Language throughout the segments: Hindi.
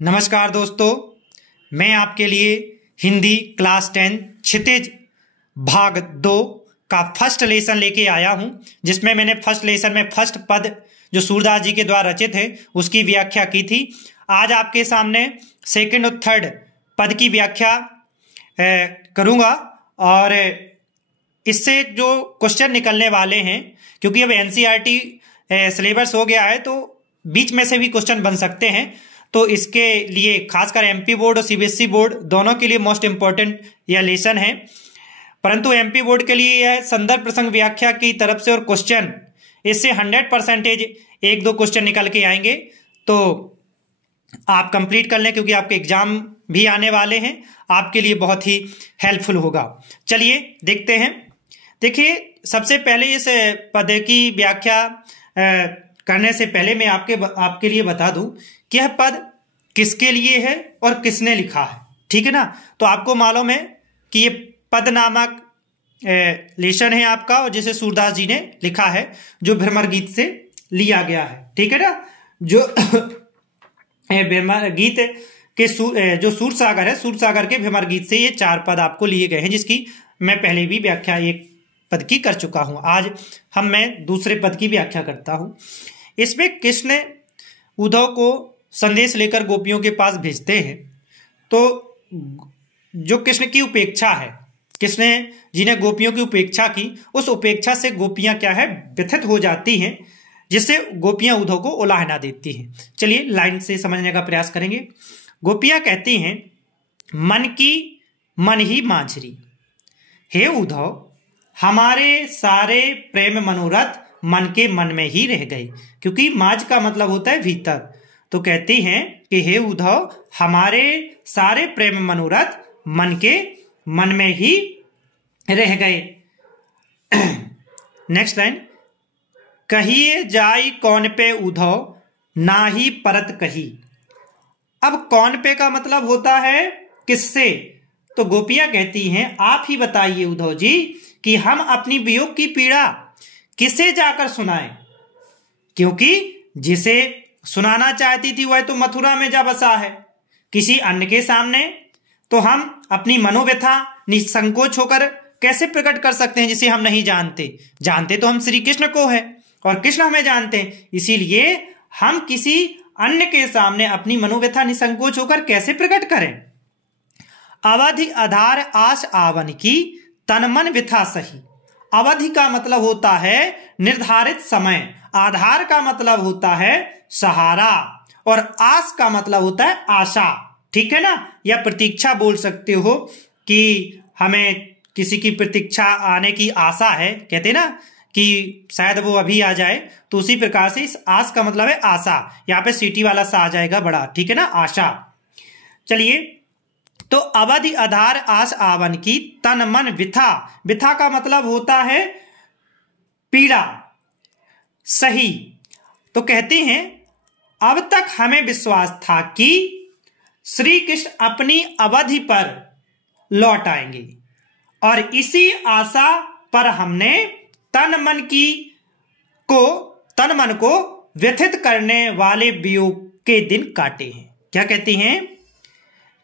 नमस्कार दोस्तों, मैं आपके लिए हिंदी क्लास 10 क्षितिज भाग 2 का फर्स्ट लेसन लेके आया हूं, जिसमें मैंने फर्स्ट लेसन में फर्स्ट पद जो सूरदास जी के द्वारा रचित है उसकी व्याख्या की थी। आज आपके सामने सेकंड और थर्ड पद की व्याख्या करूंगा और इससे जो क्वेश्चन निकलने वाले हैं, क्योंकि अब एनसीईआरटी सिलेबस हो गया है तो बीच में से भी क्वेश्चन बन सकते हैं, तो इसके लिए खासकर एमपी बोर्ड और सीबीएसई बोर्ड दोनों के लिए मोस्ट इंपॉर्टेंट यह लेसन है। परंतु एमपी बोर्ड के लिए यह संदर्भ प्रसंग व्याख्या की तरफ से और क्वेश्चन इससे 100% एक दो क्वेश्चन निकल के आएंगे, तो आप कंप्लीट कर लें क्योंकि आपके एग्जाम भी आने वाले हैं, आपके लिए बहुत ही हेल्पफुल होगा। चलिए देखते हैं। देखिए, सबसे पहले इस पद की व्याख्या करने से पहले मैं आपके लिए बता दूं कि यह पद किसके लिए है और किसने लिखा है, ठीक है ना। तो आपको मालूम है कि ये पद नामक लेसन है आपका, और जिसे सूरदास जी ने लिखा है, जो भ्रमर गीत से लिया गया है, ठीक है ना। जो भ्रमर गीत के जो सूरसागर है, सूरसागर के भ्रमर गीत से ये 4 पद आपको लिए गए हैं, जिसकी मैं पहले भी व्याख्या एक पद की कर चुका हूं। आज मैं दूसरे पद की व्याख्या करता हूं। इसमें कृष्ण उद्धव को संदेश लेकर गोपियों के पास भेजते हैं, तो जो कृष्ण की उपेक्षा है, कृष्ण जी ने गोपियों की उपेक्षा की, उस उपेक्षा से गोपियां क्या है, व्यथित हो जाती हैं, जिससे गोपियां उद्धव को उलाहना देती हैं। चलिए लाइन से समझने का प्रयास करेंगे। गोपियां कहती हैं, मन की मन ही मांझरी, हे उद्धव हमारे सारे प्रेम मनोरथ मन के मन में ही रह गए, क्योंकि माज का मतलब होता है भीतर। तो कहती हैं कि हे उद्धव हमारे सारे प्रेम मनोरथ मन के मन में ही रह गए। नेक्स्ट लाइन, कहिए जाई कौन पे उद्धव ना ही परत कही। अब कौन पे का मतलब होता है किससे, तो गोपियां कहती हैं आप ही बताइए उद्धव जी कि हम अपनी वियोग की पीड़ा किसे जाकर सुनाएं, क्योंकि जिसे सुनाना चाहती थी वह तो मथुरा में जा बसा है, किसी अन्य के सामने तो हम अपनी मनोव्यथा निसंकोच होकर कैसे प्रकट कर सकते हैं जिसे हम नहीं जानते। जानते तो हम श्री कृष्ण को है और कृष्ण हमें जानते हैं, इसीलिए हम किसी अन्य के सामने अपनी मनोव्यथा निसंकोच होकर कैसे प्रकट करें। अवधि आधार आश आवन की तन मन व्यथा सही। अवधि का मतलब होता है निर्धारित समय, आधार का मतलब होता है सहारा, और आस का मतलब होता है आशा, ठीक है ना। या प्रतीक्षा बोल सकते हो कि हमें किसी की प्रतीक्षा आने की आशा है, कहते हैं ना कि शायद वो अभी आ जाए, तो उसी प्रकार से इस आस का मतलब है आशा। यहाँ पे सीटी वाला सा आ जाएगा बड़ा, ठीक है ना, आशा। चलिए, तो अवधि आधार आस आवन की तन मन विथा, विथा का मतलब होता है पीड़ा, सही। तो कहते हैं अब तक हमें विश्वास था कि श्री कृष्ण अपनी अवधि पर लौट आएंगे, और इसी आशा पर हमने तन मन को व्यथित करने वाले वियोग के दिन काटे हैं। क्या कहती हैं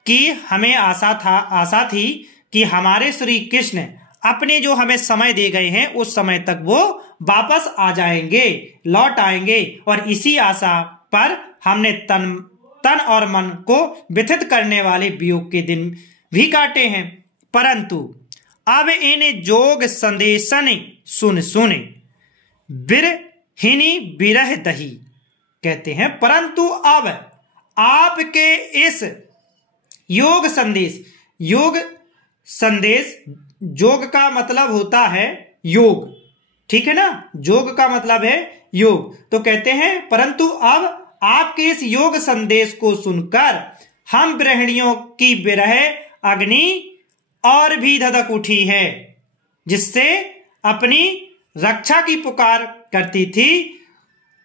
कि हमें आशा थी कि हमारे श्री कृष्ण अपने जो हमें समय दे गए हैं उस समय तक वो वापस आ जाएंगे, लौट आएंगे, और इसी आशा पर हमने तन और मन को व्यथित करने वाले वियोग के दिन भी काटे हैं। परंतु अब इन जोग संदेशन सुन बिरहिनी बिरह दही। कहते हैं परंतु अब आपके इस योग संदेश, जोग का मतलब होता है योग, ठीक है ना, जोग का मतलब है योग। तो कहते हैं परंतु अब आपके इस योग संदेश को सुनकर हम गृहिणियों की विरह अग्नि और भी धधक उठी है, जिससे अपनी रक्षा की पुकार करती थी,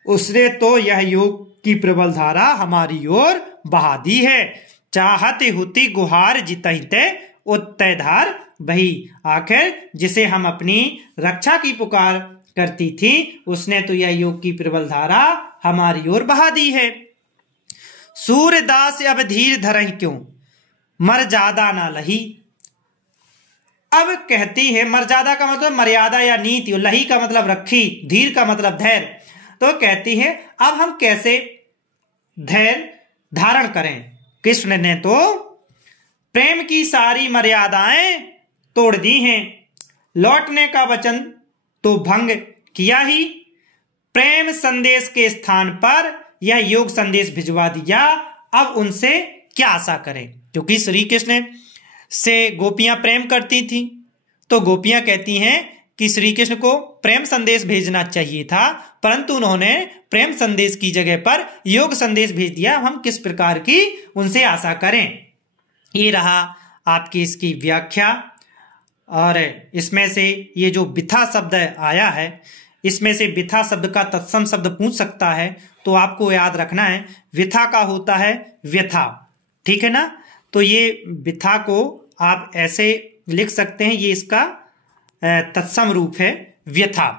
उसने तो यह योग की प्रबल धारा हमारी ओर बहा दी है। चाहते होती गुहार जितहिते उत्तय धार बही। आखिर जिसे हम अपनी रक्षा की पुकार करती थी, उसने तो यह योग की प्रबल धारा हमारी ओर बहा दी है। सूरदास अब धीर धरहि क्यों, मर्यादा ना लही। अब कहती है, मर्यादा का मतलब मर्यादा या नीति, लही का मतलब रखी, धीर का मतलब धैर्य। तो कहती है अब हम कैसे धैर्य धारण करें। कृष्ण ने तो प्रेम की सारी मर्यादाएं तोड़ दी हैं, लौटने का वचन तो भंग किया ही, प्रेम संदेश के स्थान पर यह योग संदेश भिजवा दिया, अब उनसे क्या आशा करें। क्योंकि श्री कृष्ण से गोपियां प्रेम करती थी, तो गोपियां कहती हैं कि श्री कृष्ण को प्रेम संदेश भेजना चाहिए था, परंतु उन्होंने प्रेम संदेश की जगह पर योग संदेश भेज दिया, हम किस प्रकार की उनसे आशा करें। ये रहा आपकी इसकी व्याख्या। और इसमें से ये जो बिथा शब्द आया है, इसमें से बिथा शब्द का तत्सम शब्द पूछ सकता है, तो आपको याद रखना है विथा का होता है व्यथा, ठीक है ना। तो ये बिथा को आप ऐसे लिख सकते हैं, ये इसका तत्सम रूप है व्यथा।